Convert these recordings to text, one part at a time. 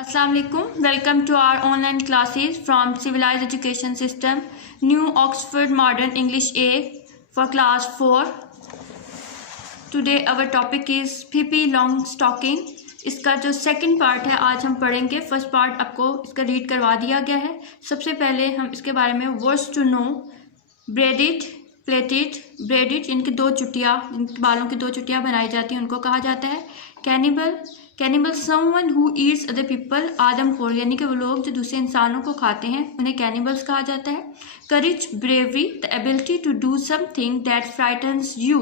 Assalamu alaikum. Welcome to our online classes from Civilized Education System, New Oxford Modern English A for class 4. Today our topic is Pippi Longstocking. इसका जो second part है आज हम पढ़ेंगे. First part आपको इसका read करवा दिया गया है. सबसे पहले हम इसके बारे में वर्ड्स टू नो. ब्रेडिट, प्लेटिट. ब्रेडिट इनकी दो चुटियाँ, इनके बालों की दो चुटियाँ बनाई जाती हैं, उनको कहा जाता है. Cannibal, cannibal someone who eats other people. आदमखोर यानी कि वो लोग जो दूसरे इंसानों को खाते हैं उन्हें कैनिबल्स कहा जाता है. Courage, bravery, the ability to do something that frightens you.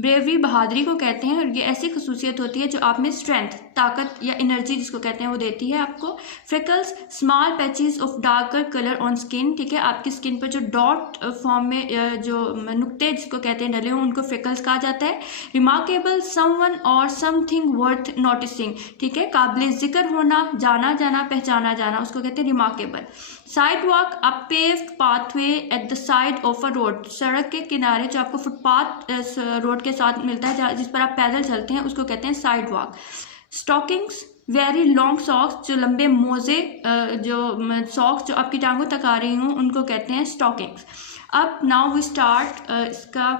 Bravery बहादुरी को कहते हैं और ये ऐसी खसूसियत होती है जो आप में स्ट्रेंथ, ताकत या एनर्जी जिसको कहते हैं वो देती है आपको. Freckles, small patches of darker colour on skin. ठीक है, आपकी स्किन पर जो डॉट फॉर्म में जो नुक्ते जिसको कहते हैं डले हों उनको फ्रिकल्स कहा जाता है. रिमार्केबल, समवन और समथिंग वर्थ नोटिसिंग. ठीक है, काबिल जिक्र होना, जाना जाना, पहचाना जाना, उसको कहते हैं remarkable. Side walk, a paved pathway at the side of a road. सड़क के किनारे जो आपको फुटपाथ रोड के साथ मिलता है जिस पर आप पैदल चलते हैं उसको कहते हैं side walk. Stockings, very long socks, जो लंबे मोजे, जो सॉक्स जो आपकी टांगों तक आ रही हों उनको कहते हैं स्टॉकिंग्स. अब नाउ वी स्टार्ट. इसका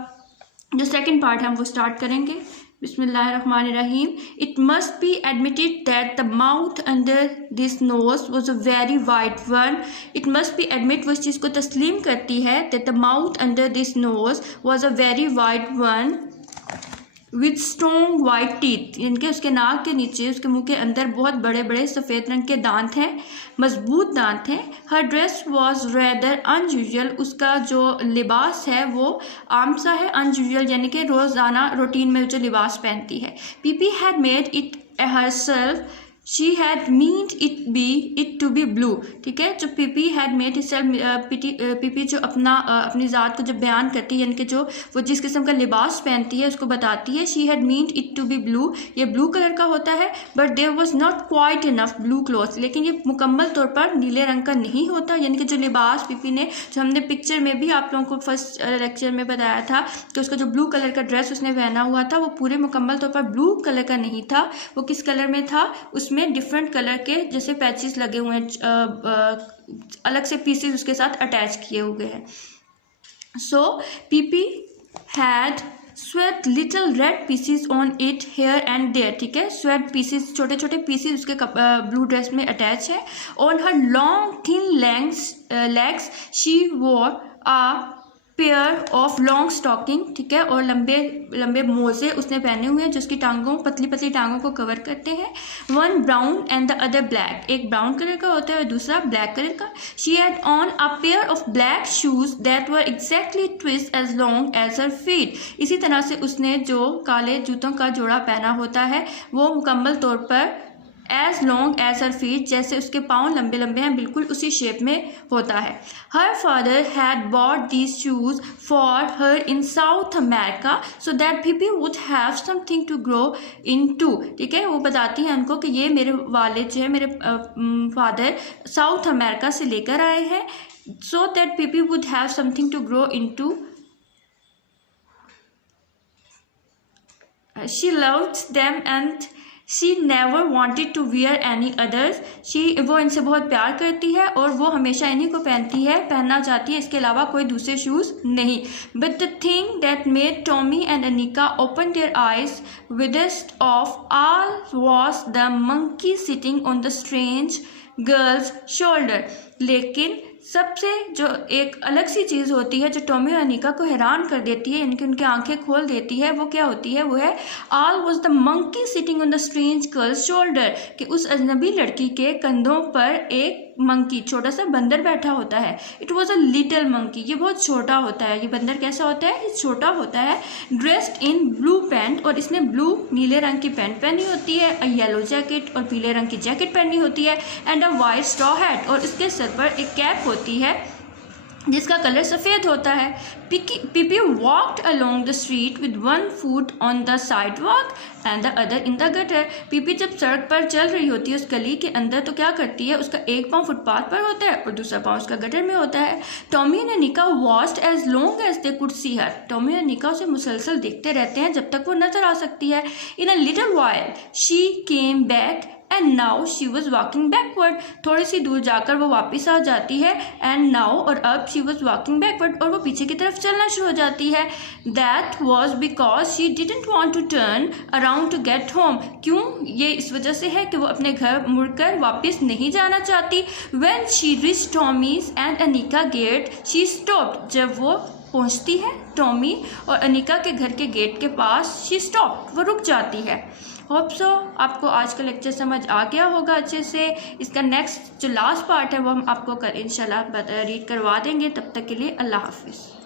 जो सेकंड पार्ट है हम वो स्टार्ट करेंगे. Bismillahirrahmanirrahim. It must be admitted that the mouth under this nose was a very wide one. It must be admit वो इस चीज़ को तस्लीम करती है that the mouth under this nose was a very wide one with strong white teeth. इनके उसके नाक के नीचे उसके मुंह के अंदर बहुत बड़े बड़े सफ़ेद रंग के दांत हैं, मजबूत दांत हैं. Her dress was rather unusual. उसका जो लिबास है वो आम सा है. unusual यानी कि रोज़ाना रूटीन में जो लिबास पहनती है. Pippi had made it herself. She had meant it to be blue. ठीक है, जो Pippi had made herself, Pippi जो अपनी ज़ात को जब बयान करती है यानी कि जो वो जिस किस्म का लिबास पहनती है उसको बताती है. She had meant it to be blue. ये ब्लू कलर का होता है. But there was not quite enough blue clothes. लेकिन ये मुकम्मल तौर पर नीले रंग का नहीं होता. यानी कि जो लिबास Pippi ने, जो हमने पिक्चर में भी आप लोगों को फर्स्ट लेक्चर में बताया था कि उसका जो ब्लू कलर का ड्रेस उसने पहना हुआ था वो पूरे मुकम्मल तौर पर ब्लू कलर का नहीं था. वो किस कलर में था? उसमें डिफरेंट कलर के जैसे पैचेस लगे हुए हैं, अलग से पीसेस उसके साथ अटैच किए हुए हैं. सो Pippi had sweat little red pieces on it here and there. ठीक है, sweat pieces, छोटे छोटे पीसेस उसके ब्लू ड्रेस में अटैच है. On her long thin legs she wore a pair of long stocking. ठीक है, और लंबे लंबे मोजे उसने पहने हुए हैं जो उसकी टांगों, पतली पतली टांगों को कवर करते हैं. One brown and the other black. एक ब्राउन कलर का होता है और दूसरा ब्लैक कलर का. She had on a pair of black shoes that were exactly twice as long as her feet. इसी तरह से उसने जो काले जूतों का जोड़ा पहना होता है वो मुकम्मल तौर पर as long as her feet, जैसे उसके पाँव लंबे लंबे हैं, बिल्कुल उसी शेप में होता है. Her father had bought these shoes for her in South America so that Pippi would have something to grow into. ठीक है, वो बताती हैं उनको कि ये मेरे वालिद जो है, मेरे फादर साउथ अमेरिका से लेकर आए हैं so that Pippi would have something to grow into. She loved them and She never wanted to wear any others. वो इनसे बहुत प्यार करती है और वो हमेशा इन्हीं को पहनना चाहती है, इसके अलावा कोई दूसरे शूज़ नहीं. But the thing that made Tommy and Anika open their eyes widest of all was the monkey sitting on the strange girl's shoulder. लेकिन सबसे जो एक अलग सी चीज़ होती है जो टॉमी और अनिका को हैरान कर देती है, यानी उनकी आंखें खोल देती है, वो क्या होती है? वो है all was the monkey sitting on the strange girls shoulder. कि उस अजनबी लड़की के कंधों पर एक मंकी, छोटा सा बंदर बैठा होता है. It was a little monkey. ये बहुत छोटा होता है. ये बंदर कैसा होता है? ये छोटा होता है. ड्रेस्ड इन ब्लू पैंट, और इसने ब्लू नीले रंग की पैंट पहनी होती है, अ येलो जैकेट और पीले रंग की जैकेट पहनी होती है, and a white straw hat, और इसके सर पर एक कैप होती है जिसका कलर सफ़ेद होता है. Pippi walked along the street with one foot on the sidewalk and the other in the gutter. Pippi जब सड़क पर चल रही होती है उस गली के अंदर तो क्या करती है? उसका एक पाँव फुटपाथ पर होता है और दूसरा पाँव उसका गटर में होता है. Tommy and Anika watched as long as they could see her. Tommy और Anika उसे मुसलसल देखते रहते हैं जब तक वो नजर आ सकती है. In a little while she came back and now she was walking backward, थोड़ी सी दूर जाकर वो वापस आ जाती है, एंड नाउ और अब शी वॉज वॉकिंग बैकवर्ड, और वो पीछे की तरफ चलना शुरू हो जाती है। That was because she didn't want to turn around to get home, क्यों, ये इस वजह से है कि वो अपने घर मुड़कर वापस नहीं जाना चाहती। When she reached Tommy's and Annika gate she stopped, जब वो पहुंचती है टॉमी और अनिका के घर के गेट के पास, शी स्टॉप्ड, वो रुक जाती है। होप सो आपको आज का लेक्चर समझ आ गया होगा अच्छे से। इसका नेक्स्ट जो लास्ट पार्ट है वो हम आपको कल इंशाल्लाह रीड करवा देंगे। तब तक के लिए अल्लाह हाफिज़।